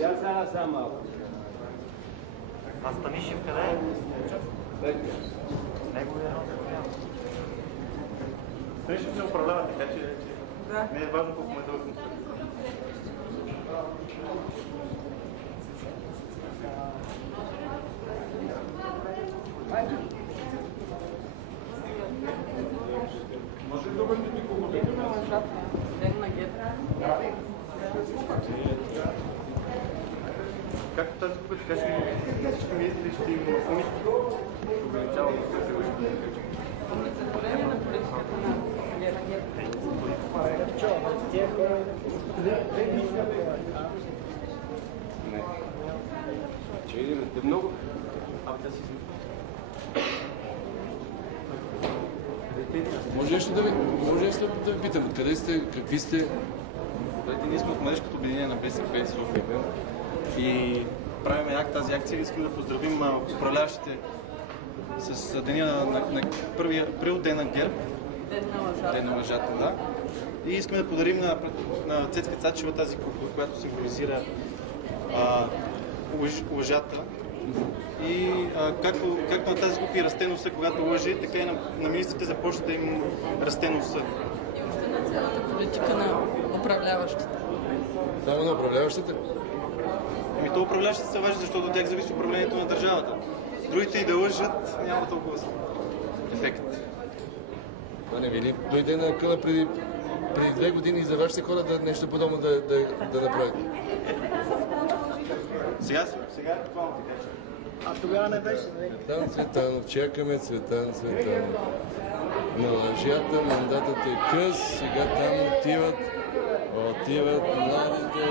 Я сега сам малко. А Станишев къде е? Неговия род е голям. Станишев не управлява, така че не е важно колко ме дълго. Може ли да бъде никого да Ден на гет. Както тази купа, така всички мисли ще им увеличава Олицетворение на политиката на гет. Не. Че видим, те много. Може ли да ви питам, откъде сте, какви сте? Ние сме от Младежкото обединение на БСП София и правим тази акция. Искам да поздравим управляващите с деня на 1 април, ден на ГЕРБ. Ден на лъжата, да. И искаме да подарим на Цецка Цачева тази кукла, която символизира лъжата. И както на тази купи расте носа, когато лъжи, така и на министрите започва да им расте носа. И още на цялата политика на управляващите. Само на управляващите? Ами то управляващите се важи, защото от тях зависи управлението на държавата. Другите и да лъжат, няма толкова ефект. Това не ви ли дойде на къла преди 2 години и за вашите хора да нещо подобно да направите? Сега буквално така че. А тогава не беше. Цветан Цветанов, чакаме Цветан Цветанов. На лъжата мандатът е къс, сега там отиват младите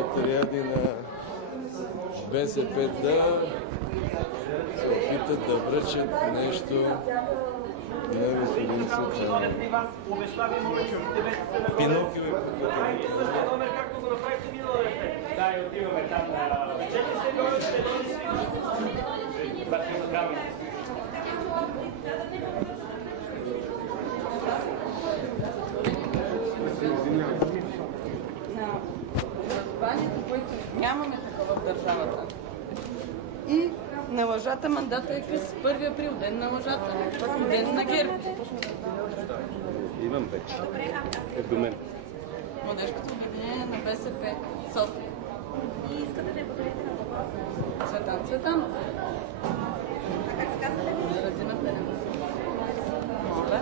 отряди на БСП да се опитат да връчат нещо на господин Цветанов. Пинокио е Както го направихте миналия път. Да, и отиваме там на... На образованието, което нямаме такова в държавата. И на лъжата мандата е през 1 април, ден на лъжата, ден на ГЕРБ. Имам вече. Е до мен. Младежкото обединение на БСП София. И искате да я подарите на въпроса? Цветан Цветанов. Как се казвате? Разина Пенева. Моля.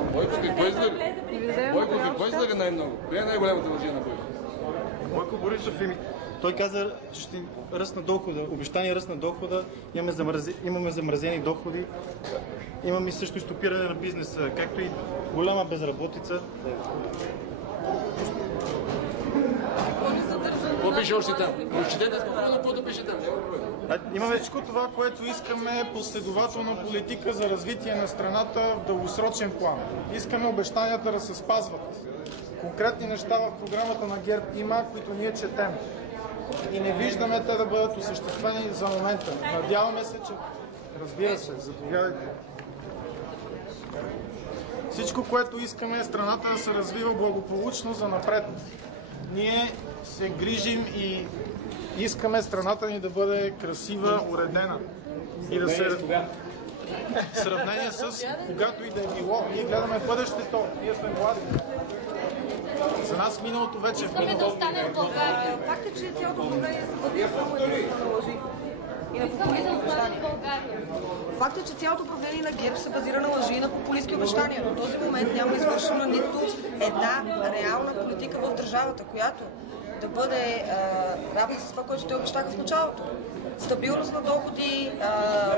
Бойко, какво излага най-много? Коя е най-голямата лъжа на Бойко? Бойко Борисов той каза, че ще ръст на дохода, обещания ръст на дохода, имаме замразени доходи, имаме също и стопиране на бизнеса, както и голяма безработица. Какво пише още там? Прочетете спокойно, каквото пише там. Имаме Всичко това, което искаме, е последователна политика за развитие на страната в дългосрочен план. Искаме обещанията да се спазват. Конкретни неща в програмата на ГЕРБ има, които ние четем. И не виждаме те да бъдат осъществени за момента. Надяваме се, че... Разбира се, заповядайте. Всичко, което искаме е страната да се развива благополучно за напред. Ние се грижим и искаме страната ни да бъде красива, уредена. И да се... В сравнение с когато и да е било. Ние гледаме бъдещето. Ние сме млади. За нас миналото вече е Искаме да остане в България. Факт е, че цялото управление се базира само единствено на лъжи. И на популистки обещания. Факт е, че цялото управление на ГЕРБ се базира на лъжи и на популистки обещания. До този момент няма извършена нито една реална политика в държавата, която да бъде равна с това, което те обещаха в началото. Стабилност на доходи,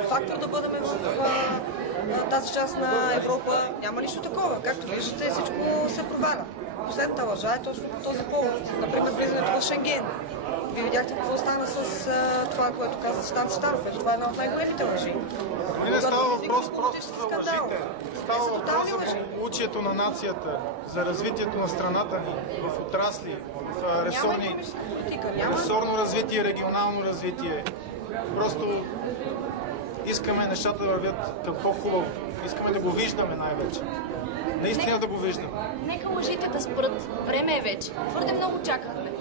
фактор да бъдем в тази част на Европа. Няма нищо такова. Както виждате, всичко се проваля. Последната лъжа е точно по този повод. Например, влизането в Шенген. Вие видяхте какво стана с това, което каза Цветан Цветанов. Ето това е една от най-големите лъжи. Не става въпрос просто за лъжите. Става въпрос за благополучието на нацията, за развитието на страната ни в отрасли, в ресорно развитие, регионално развитие. Просто искаме нещата да вървят към по-хубаво. Искаме да го виждаме най-вече. Наистина да го виждаме. Нека лъжите да спрат. Време е вече. Твърде много чакахме.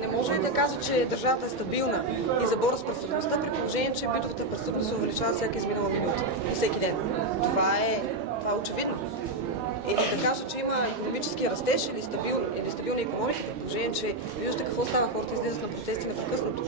Не може ли да каже, че държавата е стабилна и за борба с престъпността, при положение, че битовата престъпност се увеличава всяка изминала минута и всеки ден? Това е очевидно. Или да кажа, че има икономически растеж или стабилна икономика, при положение, че виждате какво става, хората излизат на протести непрекъснато.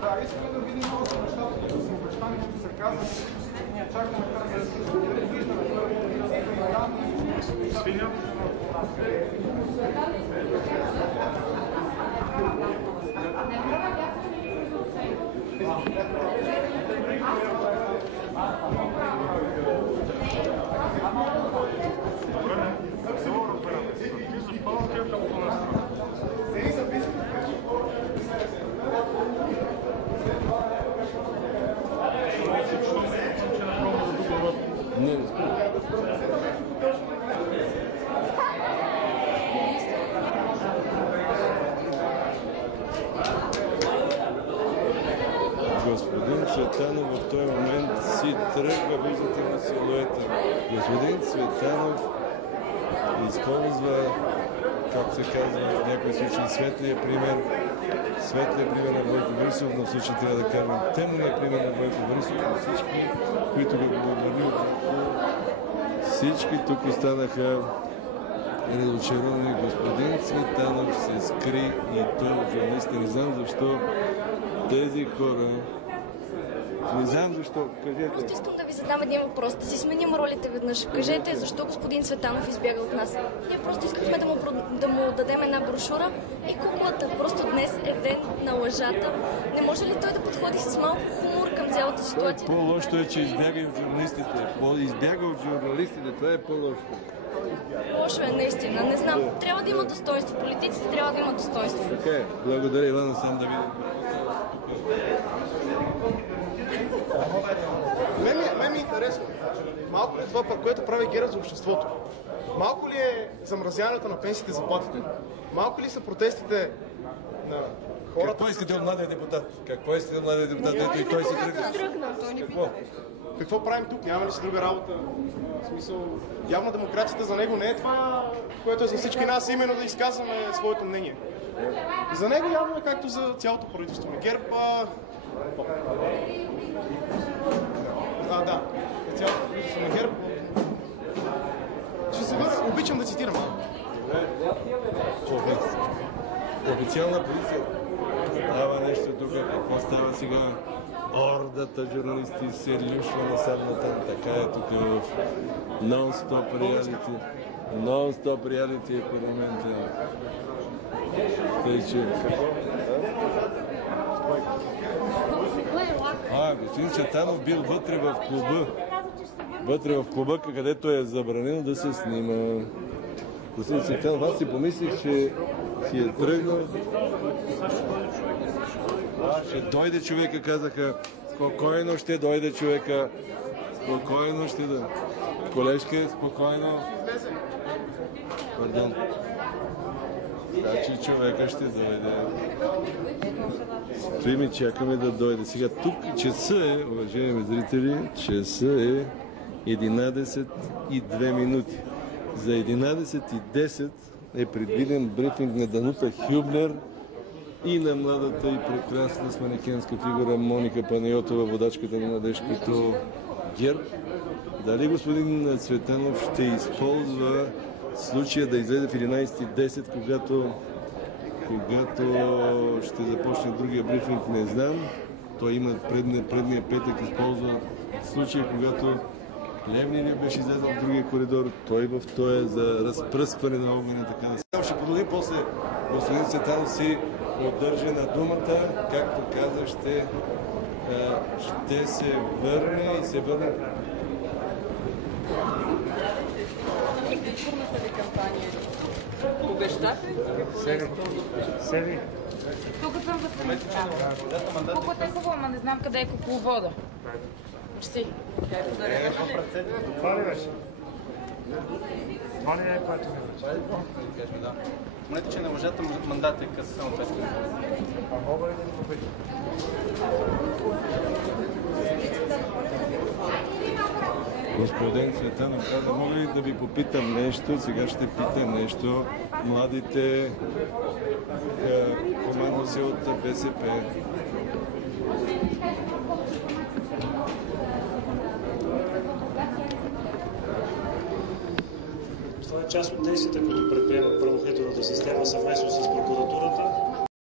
Да, искаме да видим още нещата, които са обещани, които се казват. Ние чакаме тази виждаме първите данни. Господин Цветанов в този момент си тръгва, виждате на силуета. Господин Цветанов използва, както се казва в някои случаи, светлия пример на Бойко Борисов, но в случай трябва да кажем темния пример на Бойко Борисов, на всички, които го благодарили. Всички тук останаха разочаровани. Господин Цветанов се скри и той от журналистите. Не знам защо тези хора... Не знам защо. Кажете. Просто искам да ви задам един въпрос. Да си сменим ролите веднъж. Кажете защо господин Цветанов избяга от нас. Ние просто искахме да му дадем една брошура и куклата. Просто днес е ден на лъжата. Не може ли той да подходи с малко хумор към цялата ситуация? По-лошото е, че избяга от журналистите. Избяга от журналистите. Това е по-лошо. Лошо е наистина. Не знам. Трябва да има достоинство. Политиците трябва да имат достоинство. Така е. Благодаря, Ивана. Сам да видим. Мен ми е интересно. Малко ли е това, което прави ГЕРБ за обществото? Малко ли е замразяването на пенсиите за заплатите? Малко ли са протестите на хората? Какво искате от младия депутат? Какво искате от младия депутат? Ето и той си тръгна. Какво? Какво правим тук? Няма ли си друга работа? В смисъл, явно демокрацията за него не е това, което е за всички нас, именно да изказваме своето мнение. За него явно е както за цялото правителство на ГЕРБ. Да. Цялото правителство на ГЕРБ. Ще се върна, обичам да цитирам. Официална позиция. Става нещо тук. Какво става сега? Ордата журналисти се люшва насам там. Така е тук в нон-стоп реалити. Нон-стоп реалити е парламента. Тъй, че... Господин Цветанов бил вътре в клуба. Вътре в клуба, където е забранено да се снима. Господин Цветанов, аз си помислих, че си е тръгнал. Ще дойде човека, казаха. Спокойно ще дойде човека. Спокойно ще да... Колежка, спокойно. Пардон. Значи човека ще дойде. Стоим и чакаме да дойде. Сега тук часа е, уважаеми зрители, часа е 11:02 минути. За 11:10 е предвиден брифинг на Данута Хюбнер и на младата и прекрасна с манекенска фигура Моника Панайотова, водачката на младежкото ГЕРБ. Дали господин Цветанов ще използва случая да излезе в 11:10, когато ще започне другия брифинг, не знам. Той има предния петък използва случая, когато Плевнелиев беше излезъл в другия коридор, той в този за разпръскване на огъня, така да се. продължи. После господин Цветанов си поддържа на думата, както каза, ще се върне и се върне. Предизборната ви кампания. Обещате ли? Сери. Тук съм за Станислава. Куклата е хубава, ама не знам къде е кукловода. Почти. Това ли беше? Това ли е, което ми беше? Помнете, че на мъжата мандат е къс само това. А мога ли да ви попитам? Господин Цветанов каза, мога ли да ви попитам нещо? Сега ще питам нещо. Младите командоси от БСП. Това е част от действията, които предприема правоохранителната система съвместно с прокуратурата.